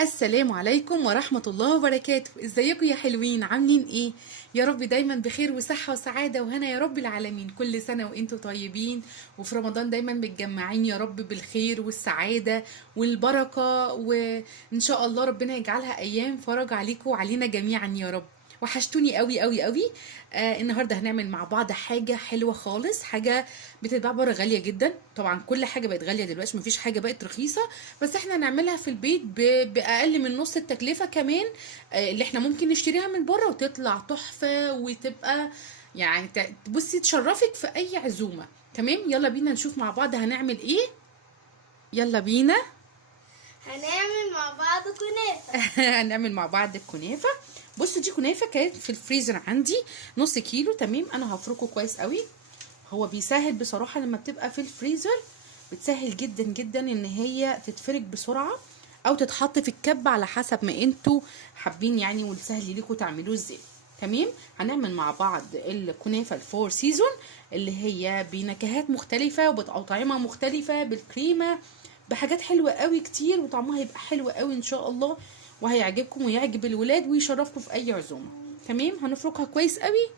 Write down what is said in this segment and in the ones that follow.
السلام عليكم ورحمة الله وبركاته. ازيكم يا حلوين؟ عاملين ايه؟ يا رب دايما بخير وصحة وسعادة وهنا يا رب العالمين. كل سنة وانتم طيبين، وفي رمضان دايما متجمعين يا رب بالخير والسعادة والبركة، وان شاء الله ربنا يجعلها ايام فرج عليكم وعلينا جميعا يا رب. وحشتوني قوي قوي قوي. النهارده هنعمل مع بعض حاجه حلوه خالص، حاجه بتتباع بره غاليه جدا. طبعا كل حاجه بقت غاليه دلوقتي، مفيش حاجه بقت رخيصه، بس احنا هنعملها في البيت باقل من نص التكلفه كمان. اللي احنا ممكن نشتريها من بره وتطلع تحفه وتبقى يعني بصي تشرفك في اي عزومه. تمام، يلا بينا نشوف مع بعض هنعمل ايه. يلا بينا. هنعمل مع بعض كنافة. هنعمل مع بعض الكنافه. بصوا دي كنافه كانت في الفريزر عندي نص كيلو. تمام، انا هفركه كويس قوي. هو بيسهل بصراحه لما بتبقى في الفريزر، بتسهل جدا جدا ان هي تتفرك بسرعه او تتحط في الكب على حسب ما انتوا حابين يعني، والسهل ليكم تعملوه ازاي. تمام، هنعمل مع بعض الكنافه الفور سيزون اللي هي بنكهات مختلفه وبأطعمه مختلفه بالكريمه، بحاجات حلوه قوي كتير، وطعمها هيبقى حلو قوي ان شاء الله، وهيعجبكم ويعجب الولاد ويشرفكم في اي عزومه. تمام، هنفركها كويس قوي.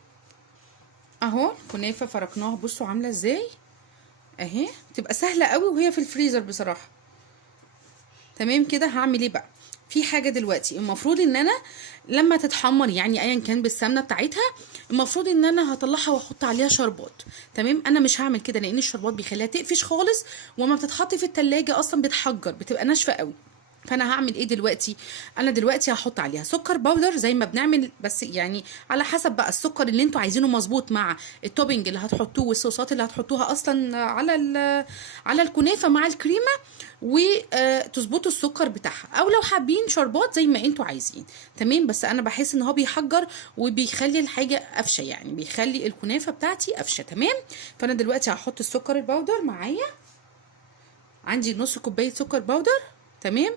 اهو الكنافه فركناها، بصوا عامله ازاي اهي، تبقى سهله قوي وهي في الفريزر بصراحه. تمام كده، هعمل ايه بقى؟ في حاجه دلوقتي المفروض ان انا لما تتحمر يعني ايا كان بالسمنه بتاعتها، المفروض ان انا هطلعها واحط عليها شربات. تمام، انا مش هعمل كده لان الشربات بيخليها تقفش خالص، وما بتتحط في التلاجة اصلا بتحجر، بتبقى ناشفه قوي. فانا هعمل ايه دلوقتي؟ انا دلوقتي هحط عليها سكر باودر زي ما بنعمل، بس يعني على حسب بقى السكر اللي انتوا عايزينه مظبوط مع التوبينج اللي هتحطوه والصوصات اللي هتحطوها اصلا على الكنافه مع الكريمه، وتظبطوا السكر بتاعها، او لو حابين شربات زي ما انتوا عايزين. تمام، بس انا بحس ان هو بيحجر وبيخلي الحاجه قفشه، يعني بيخلي الكنافه بتاعتي قفشه. تمام، فانا دلوقتي هحط السكر الباودر معايا، عندي نص كوبايه سكر باودر. تمام،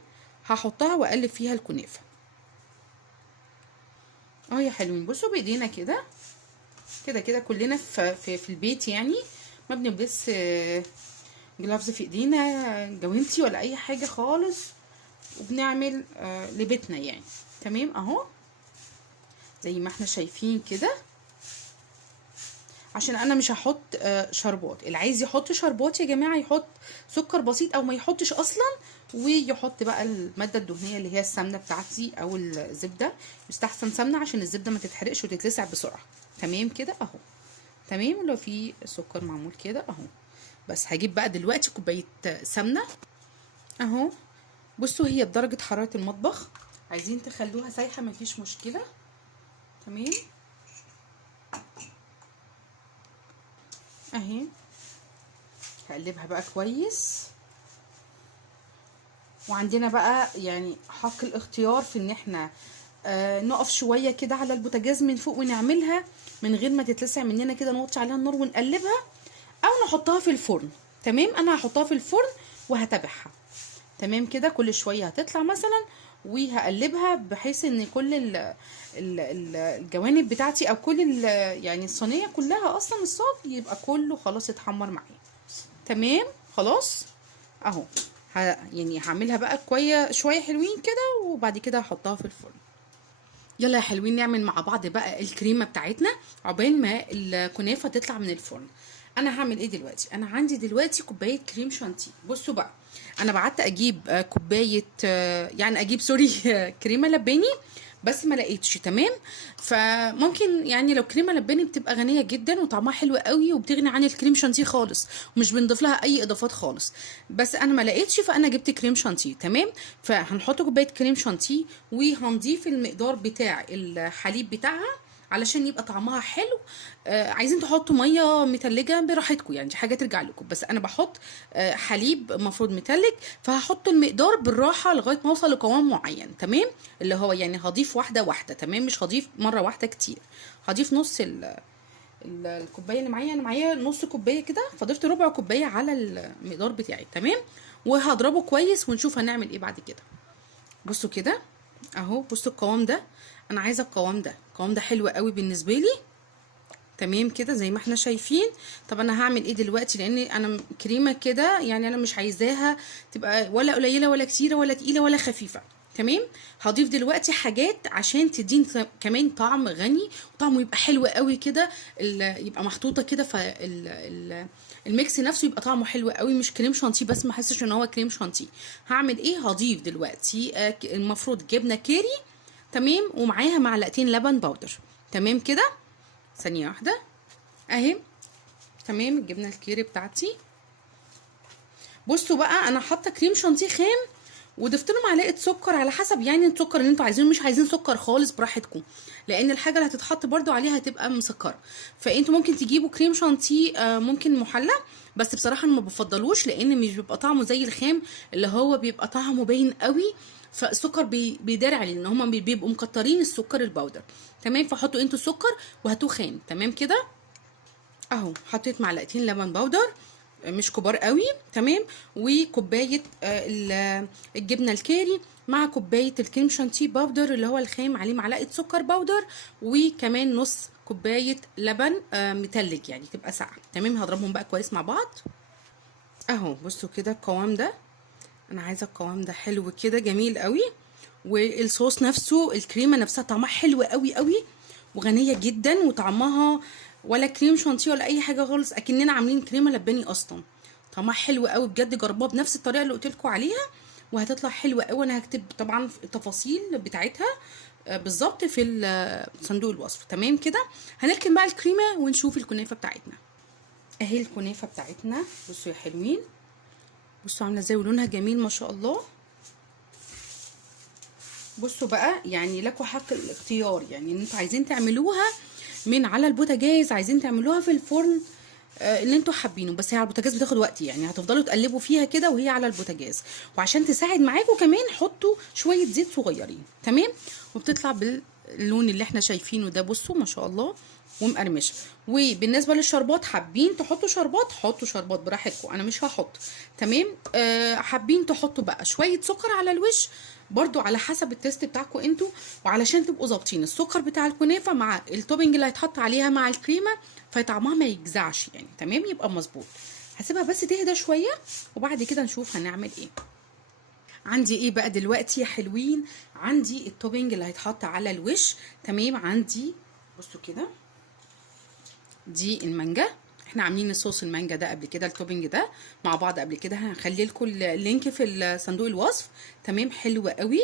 هحطها واقلب فيها الكنافه. اه يا حلوين، بصوا بايدينا كده كده كده، كلنا في البيت يعني، ما بنلبس جلافز في ايدينا جوانتي ولا اي حاجه خالص، وبنعمل لبيتنا يعني. تمام اهو زي ما احنا شايفين كده، عشان انا مش هحط شربات. اللي عايز يحط شربات يا جماعه يحط سكر بسيط، او ما يحطش اصلا، ويحط بقى الماده الدهنيه اللي هي السمنه بتاعتي او الزبده. يستحسن سمنه عشان الزبده ما تتحرقش وتتلسع بسرعه. تمام كده اهو. تمام، لو في سكر معمول كده اهو. بس هجيب بقى دلوقتي كوبايه سمنه اهو. بصوا هي بدرجه حراره المطبخ، عايزين تخلوها سايحه مفيش مشكله. تمام اهي، هقلبها بقى كويس. وعندنا بقى يعني حق الاختيار في ان احنا نقف شويه كده على البوتاجاز من فوق ونعملها من غير ما تتلسع مننا كده، نوطي عليها النار ونقلبها، او نحطها في الفرن. تمام، انا هحطها في الفرن وهتابعها. تمام كده، كل شويه هتطلع مثلا وهقلبها بحيث ان كل الجوانب بتاعتي او كل يعني الصينيه كلها اصلا الصاج يبقى كله خلاص اتحمر معايا. تمام خلاص اهو. يعني هعملها بقى شويه حلوين كده، وبعد كده هحطها في الفرن. يلا يا حلوين نعمل مع بعض بقى الكريمه بتاعتنا عقبال ما الكنافه تطلع من الفرن. انا هعمل ايه دلوقتي؟ انا عندي دلوقتي كوبايه كريم شانتيه. بصوا بقى، انا بعت اجيب كوبايه يعني اجيب سوري كريمه لباني، بس ما لقيتش. تمام، فممكن يعني لو كريمه لباني بتبقى غنيه جدا وطعمها حلو قوي وبتغني عن الكريم شانتيه خالص، ومش بنضيف لها اي اضافات خالص، بس انا ما لقيتش فانا جبت كريم شانتيه. تمام، فهنحط كوبايه كريم شانتيه وهنضيف المقدار بتاع الحليب بتاعها علشان يبقى طعمها حلو. عايزين تحطوا ميه متلجه براحتكم، يعني دي حاجه ترجع لكم، بس انا بحط حليب مفروض متلج، فهحط المقدار بالراحه لغايه ما اوصل لقوام معين. تمام، اللي هو يعني هضيف واحده واحده. تمام، مش هضيف مره واحده كتير، هضيف نص الكوبايه اللي معايا. انا معايا نص كوبايه كده، فضفت ربع كوبايه على المقدار بتاعي. تمام، وهضربه كويس ونشوف هنعمل ايه بعد كده. بصوا كده اهو، بصوا القوام ده، انا عايزه القوام ده حلو قوي بالنسبه لي. تمام كده زي ما احنا شايفين. طب انا هعمل ايه دلوقتي؟ لان انا كريمه كده يعني انا مش عايزاها تبقى ولا قليله ولا كتيره ولا تقيله ولا خفيفه، تمام. هضيف دلوقتي حاجات عشان تدين كمان طعم غني وطعمه يبقى حلو قوي كده، يبقى محطوطه كده، الميكس نفسه يبقى طعمه حلو قوي، مش كريم شانتيه بس ما احسش ان هو كريم شانتيه. هعمل ايه؟ هضيف دلوقتي المفروض جبنه كيري، تمام، ومعاها معلقتين لبن بودر. تمام كده، ثانيه واحده اهي. تمام، الجبنه الكيري بتاعتي. بصوا بقى، انا حاطه كريم شانتيه خام وضفت له معلقه سكر على حسب يعني السكر اللي انتوا عايزينه، مش عايزين سكر خالص براحتكم، لان الحاجه اللي هتتحط برده عليها هتبقى مسكره. فانتوا ممكن تجيبوا كريم شانتيه ممكن محلى، بس بصراحه انا ما بفضلوش لان مش بيبقى طعمه زي الخام اللي هو بيبقى طعمه باين قوي، فالسكر بيدار عليه لان هما بيبقوا مكترين السكر البودر. تمام، فحطوا انتوا السكر وهاتوه خام. تمام كده اهو، حطيت معلقتين لبن بودر مش كبار قوي، تمام، وكوبايه الجبنه الكاري مع كوبايه الكريم شانتيه باودر اللي هو الخام، عليه معلقه سكر باودر، وكمان نص كوبايه لبن متلج يعني تبقى ساقعه. تمام، هضربهم بقى كويس مع بعض اهو. بصوا كده القوام ده، انا عايزه القوام ده حلو كده جميل قوي، والصوص نفسه الكريمه نفسها طعمها حلو قوي قوي وغنيه جدا، وطعمها ولا كريم شانتيه ولا اي حاجه خالص، اكننا عاملين كريمه لباني اصلا. طعمها حلو قوي بجد، جربوها بنفس الطريقه اللي قلت لكم عليها وهتطلع حلوه قوي. انا هكتب طبعا التفاصيل بتاعتها بالظبط في صندوق الوصف. تمام كده، هنركن بقى الكريمه ونشوف الكنافه بتاعتنا. اهي الكنافه بتاعتنا، بصوا يا حلوين، بصوا عامله ازاي ولونها جميل ما شاء الله. بصوا بقى، يعني لكم حق الاختيار، يعني ان انتوا عايزين تعملوها من على البوتاجاز، عايزين تعملوها في الفرن، اللي انتوا حابينه، بس هي على البوتاجاز بتاخد وقت، يعني هتفضلوا تقلبوا فيها كده وهي على البوتاجاز. وعشان تساعد معاكم كمان حطوا شويه زيت صغيرين. تمام، وبتطلع باللون اللي احنا شايفينه ده، بصوا ما شاء الله ومقرمشه. وبالنسبه للشربات، حابين تحطوا شربات حطوا شربات براحتكم، انا مش هحط. تمام، حابين تحطوا بقى شويه سكر على الوش برضو على حسب التيست بتاعكم انتوا، وعلشان تبقوا ظابطين السكر بتاع الكنافه مع التوبنج اللي هيتحط عليها مع الكريمه، فطعمها ما يجزعش يعني. تمام، يبقى مظبوط. هسيبها بس تهدى شويه وبعد كده نشوف هنعمل ايه. عندي ايه بقى دلوقتي يا حلوين؟ عندي التوبنج اللي هيتحط على الوش. تمام، عندي بصوا كده، دي المانجا، احنا عاملين الصوص المانجا ده قبل كده، التوبنج ده مع بعض قبل كده، هخلي لكم اللينك في صندوق الوصف. تمام، حلوه قوي،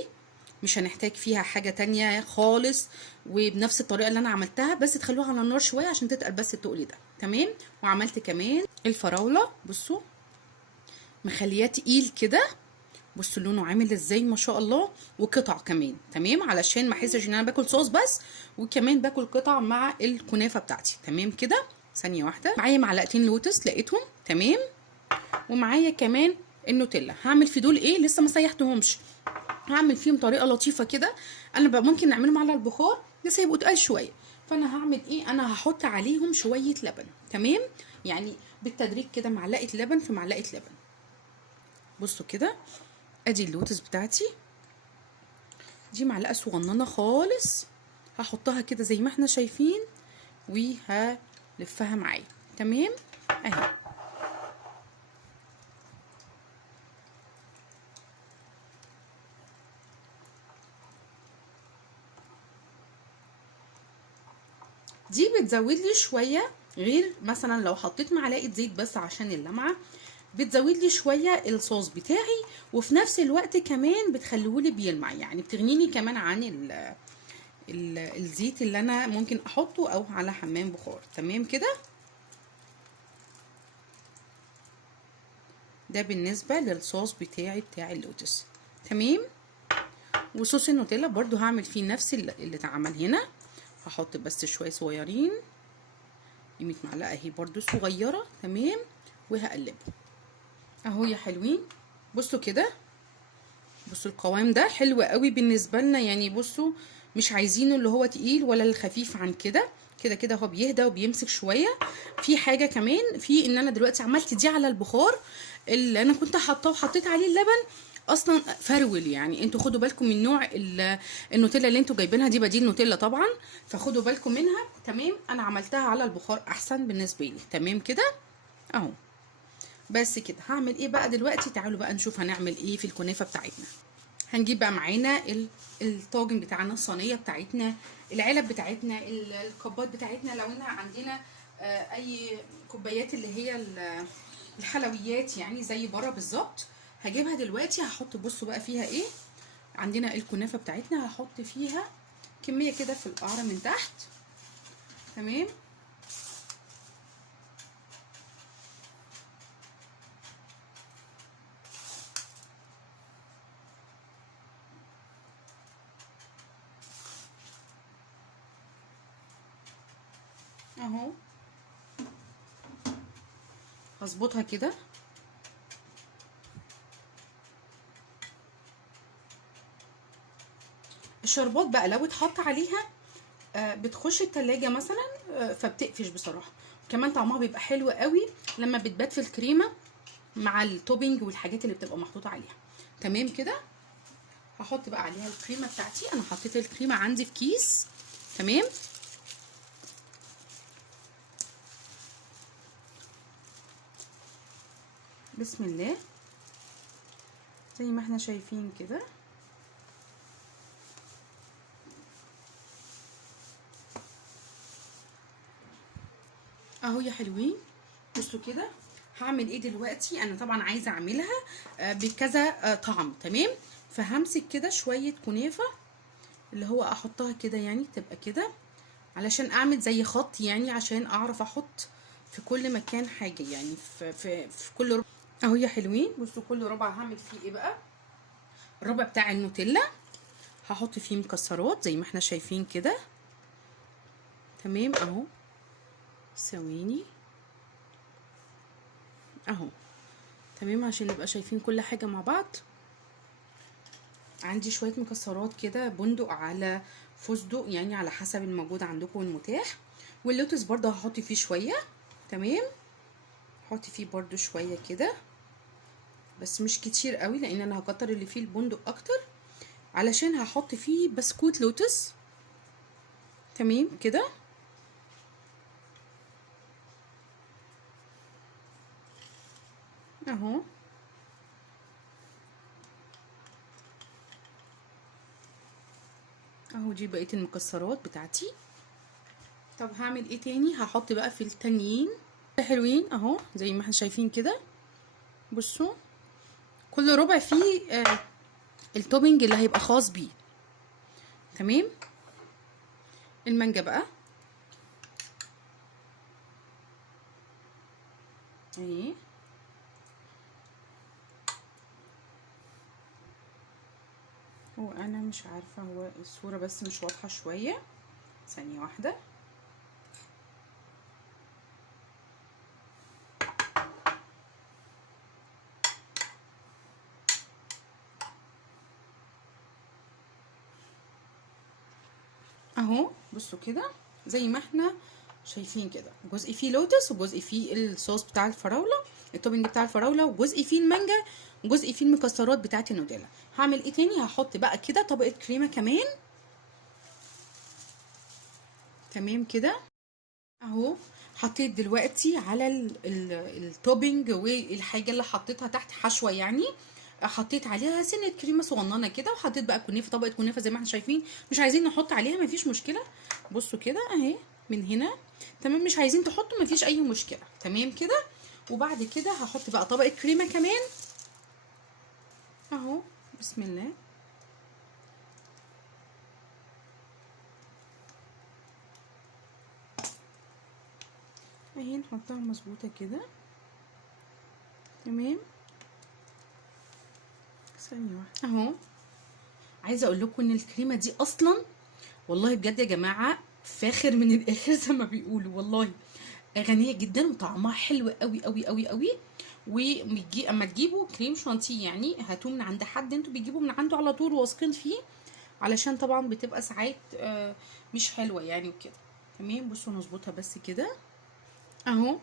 مش هنحتاج فيها حاجه تانية خالص، وبنفس الطريقه اللي انا عملتها، بس تخلوها على النار شويه عشان تتقل بس التقل ده. تمام، وعملت كمان الفراوله، بصوا مخلياه تقيل كده، بصوا لونه عامل ازاي ما شاء الله، وقطع كمان. تمام، علشان ما احسش ان انا باكل صوص بس، وكمان باكل قطع مع الكنافه بتاعتي. تمام كده، ثانيه واحده، معايا معلقتين لوتس لقيتهم. تمام، ومعايا كمان النوتيلا. هعمل في دول ايه؟ لسه ما سيحتهمش، هعمل فيهم طريقه لطيفه كده. انا بقى ممكن نعملهم على البخار بس هيبقوا تقال شويه، فانا هعمل ايه؟ انا هحط عليهم شويه لبن. تمام، يعني بالتدريج كده، معلقه لبن في معلقه لبن. بصوا كده، ادي اللوتس بتاعتي، دي معلقه صغننه خالص، هحطها كده زي ما احنا شايفين وهلفها معايا. تمام اهي. دي بتزود لي شويه، غير مثلا لو حطيت معلقه زيت بس عشان اللمعه، بتزود لي شويه الصوص بتاعي، وفي نفس الوقت كمان بتخليهولي بيلمع، يعني بتغنيني كمان عن الزيت اللي انا ممكن احطه او على حمام بخار. تمام كده، ده بالنسبه للصوص بتاعي بتاع اللوتس. تمام، وصوص النوتيلا برضو هعمل فيه نفس اللي اتعمل هنا، هحط بس شويه صغيرين، قيمه معلقه اهي برضو صغيره. تمام، وهقلبه اهو يا حلوين. بصوا كده، بصوا القوام ده حلو قوي بالنسبه لنا، يعني بصوا مش عايزينه اللي هو تقيل ولا الخفيف عن كده، كده كده هو بيهدى وبيمسك شويه. في حاجه كمان، في ان انا دلوقتي عملت دي على البخار اللي انا كنت حاطاه وحطيت عليه اللبن اصلا فرول، يعني انتوا خدوا بالكم من نوع النوتيلا اللي انتوا جايبينها، دي بديل نوتيلا طبعا، فخدوا بالكم منها. تمام، انا عملتها على البخار احسن بالنسبه لي. تمام كده اهو، بس كده. هعمل ايه بقى دلوقتي؟ تعالوا بقى نشوف هنعمل ايه في الكنافه بتاعتنا. هنجيب بقى معانا الطاجن بتاعنا، الصينيه بتاعتنا، العلب بتاعتنا، الكوبات بتاعتنا، لو احنا عندنا اي كوبايات اللي هي الحلويات يعني زي بره بالظبط. هجيبها دلوقتي، هحط بصوا بقى فيها ايه. عندنا الكنافه بتاعتنا هحط فيها كميه كده في القعر من تحت. تمام. اهو هظبطها كده. الشربات بقى لو اتحط عليها بتخش التلاجة مثلا فبتقفش بصراحة. كمان طعمها بيبقى حلو قوي لما بتبات في الكريمة مع التوبينج والحاجات اللي بتبقى محطوطة عليها. تمام كده. هحط بقى عليها الكريمة بتاعتي. انا حطيت الكريمة عندي في كيس. تمام. بسم الله، زي ما احنا شايفين كده. اهو يا حلوين، بصوا كده. هعمل ايه دلوقتي؟ انا طبعا عايزه اعملها بكذا طعم. تمام. فهمسك كده شويه كنافه اللي هو احطها كده، يعني تبقى كده علشان اعمل زي خط، يعني عشان اعرف احط في كل مكان حاجه، يعني في كل ربع. اهو يا حلوين، بصوا كل ربع هعمل فيه ايه بقى. الربع بتاع النوتيلا هحط فيه مكسرات زي ما احنا شايفين كده. تمام. اهو ثواني اهو. تمام عشان نبقى شايفين كل حاجه مع بعض. عندي شويه مكسرات كده، بندق على فستق، يعني على حسب الموجود عندكم والمتاح. واللوتس برضه هحط فيه شويه. تمام. هحط فيه برضه شويه كده بس مش كتير قوي، لان انا هكتر اللي فيه البندق اكتر علشان هحط فيه بسكوت لوتس. تمام كده. اهو اهو دي بقيه المكسرات بتاعتي. طب هعمل ايه تاني؟ هحط بقى في التانيين حلوين اهو زي ما احنا شايفين كده. بصوا كل ربع فيه التوبينج اللي هيبقى خاص بيه. تمام. المانجا بقى اهي. هو انا مش عارفه، هو الصوره بس مش واضحه شويه، ثانيه واحده. اهو بصوا كده زي ما احنا شايفين كده، جزء فيه لوتس وجزء فيه الصوص بتاع الفراوله، التوبينج بتاع الفراوله، وجزء فيه المانجا، وجزء فيه المكسرات بتاعت النوتيلا. هعمل ايه تاني؟ هحط بقى كده طبقه كريمه كمان. تمام كده. اهو حطيت دلوقتي على التوبينج والحاجه اللي حطيتها تحت حشوه، يعني حطيت عليها سنه كريمه صغننه كده، وحطيت بقى كنافه، طبقه كنافه زي ما احنا شايفين. مش عايزين نحط عليها مفيش مشكله، بصوا كده اهي من هنا. تمام. مش عايزين تحطوا مفيش اي مشكله. تمام كده. وبعد كده هحط بقى طبقه كريمه كمان اهو. بسم الله. اهي نحطها مظبوطه كده. تمام. ثانيه واحده اهو. عايزه اقول لكم ان الكريمه دي اصلا والله بجد يا جماعه فاخر من الاخر زي ما بيقولوا، والله غنيه جدا وطعمها حلو قوي قوي قوي قوي. اما تجيبوا كريم شانتيه يعني هاتوه من عند حد انتوا بيجيبوا من عنده على طول واثقين فيه، علشان طبعا بتبقى ساعات مش حلوه يعني وكده. تمام. بصوا نظبطها بس كده اهو.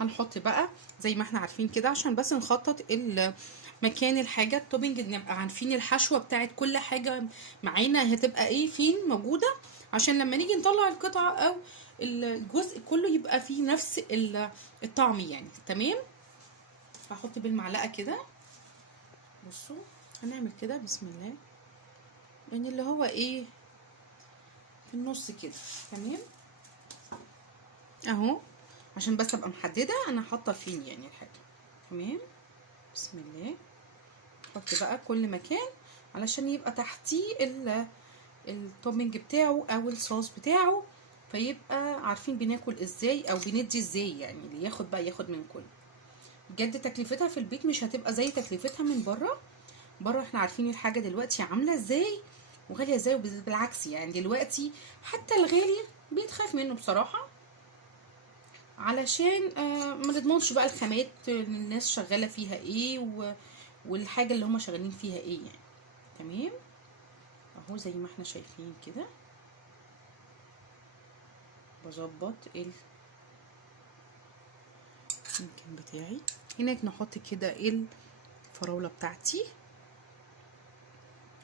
هنحط بقى زي ما احنا عارفين كده عشان بس نخطط مكان الحاجه التوبينج، نبقى عارفين الحشوه بتاعت كل حاجه معانا هتبقى ايه فين موجوده، عشان لما نيجي نطلع القطعه او الجزء كله يبقى فيه نفس الطعم يعني. تمام. هحط بالمعلقه كده. بصوا هنعمل كده بسم الله. يعني اللي هو ايه في النص كده. تمام اهو، عشان بس ابقى محدده انا حاطه فين يعني الحاجه. تمام بسم الله. احط بقى كل مكان علشان يبقى تحتيه التوبنج بتاعه او الصوص بتاعه، فيبقى عارفين بناكل ازاي او بندي ازاي، يعني اللي ياخد بقى ياخد من كله. بجد تكلفتها في البيت مش هتبقى زي تكلفتها من بره. بره احنا عارفين الحاجه دلوقتي عامله ازاي وغاليه ازاي، بالعكس يعني دلوقتي حتى الغالي بيتخاف منه بصراحه، علشان ما نضمنش بقى الخامات الناس شغاله فيها ايه والحاجه اللي هما شغالين فيها ايه يعني. تمام اهو زي ما احنا شايفين كده بظبط المكان بتاعي. هناك نحط كده الفراوله بتاعتي،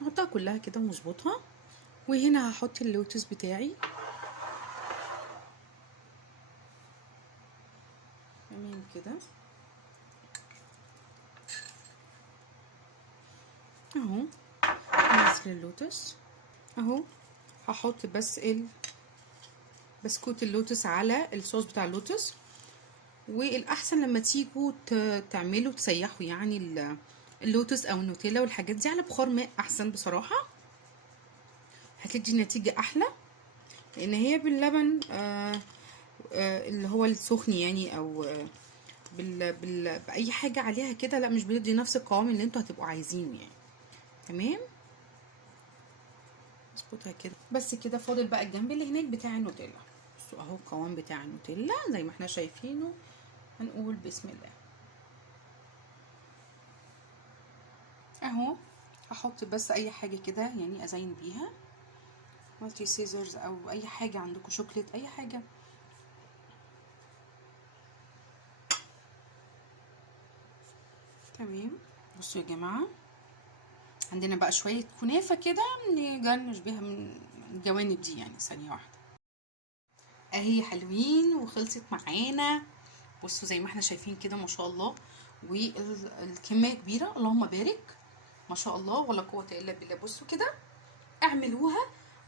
نحطها كلها كده ونظبطها. وهنا هحط اللوتس بتاعي. تمام كده اهو ننزل اللوتس اهو. هحط بس بسكوت اللوتس على الصوص بتاع اللوتس. والاحسن لما تيجوا تعملوا تسيحوا يعني اللوتس او النوتيلا والحاجات دي على بخار ماء احسن بصراحه، هتدي نتيجه احلى. لان هي باللبن اللي هو السخن يعني، او باي حاجه عليها كده، لا مش بتدي نفس القوام اللي انتوا هتبقوا عايزينه يعني. تمام اظبطها كده بس كده. فاضل بقى الجنب اللي هناك بتاع النوتيلا. بصوا اهو القوام بتاع النوتيلا زي ما احنا شايفينه. هنقول بسم الله اهو. هحط بس اي حاجه كده يعني ازين بيها، مالتي سيزرز او اي حاجه عندكم، شوكليت اي حاجه. تمام بصوا يا جماعه، عندنا بقى شويه كنافه كده نجنش بيها من الجوانب دي يعني. ثانيه واحده اهي حلوين وخلصت معانا. بصوا زي ما احنا شايفين كده ما شاء الله، والكميه كبيره اللهم بارك ما شاء الله ولا قوه الا بالله. بصوا كده اعملوها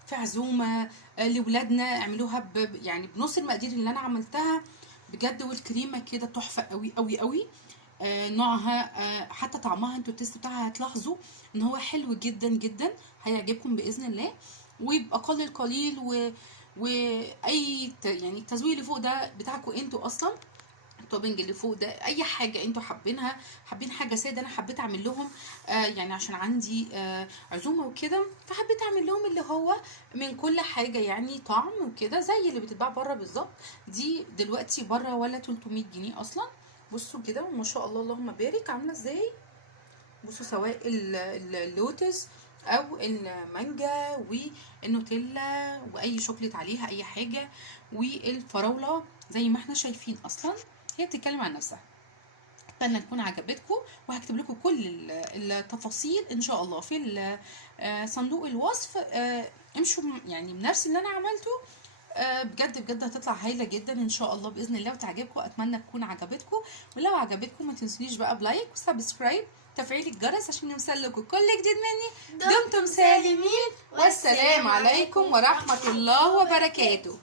في عزومه لاولادنا، اعملوها يعني بنص المقادير اللي انا عملتها بجد. والكريمه كده تحفه قوي قوي قوي. نوعها حتى طعمها انتوا التيست بتاعها هتلاحظوا ان هو حلو جدا جدا، هيعجبكم باذن الله. وباقل القليل واي يعني التزويق اللي فوق ده بتاعكم انتوا اصلا. التوبنج اللي فوق ده اي حاجه انتوا حابينها، حابين حاجه ساده، انا حبيت اعمل لهم يعني عشان عندي عزومه وكده، فحبيت اعمل لهم اللي هو من كل حاجه يعني طعم وكده زي اللي بتتباع بره بالظبط. دي دلوقتي بره ولا 300 جنيه اصلا. بصوا كده وما شاء الله اللهم بارك عامله ازاي. بصوا سواء اللوتس او المانجا والنوتيلا واي شوكليت عليها اي حاجه، والفراوله زي ما احنا شايفين اصلا هي بتتكلم عن نفسها. اتمنى تكون عجبتكم، وهكتب لكم كل التفاصيل ان شاء الله في صندوق الوصف. امشوا يعني بنفس اللي انا عملته. بجد بجد هتطلع هايله جدا ان شاء الله باذن الله وتعجبكم. اتمنى تكون عجبتكم، ولو عجبتكم ما تنسونيش بقى بلايك وسبسكرايب وتفعيل الجرس عشان يوصلكم كل جديد مني. دمتم سالمين والسلام عليكم ورحمه الله وبركاته.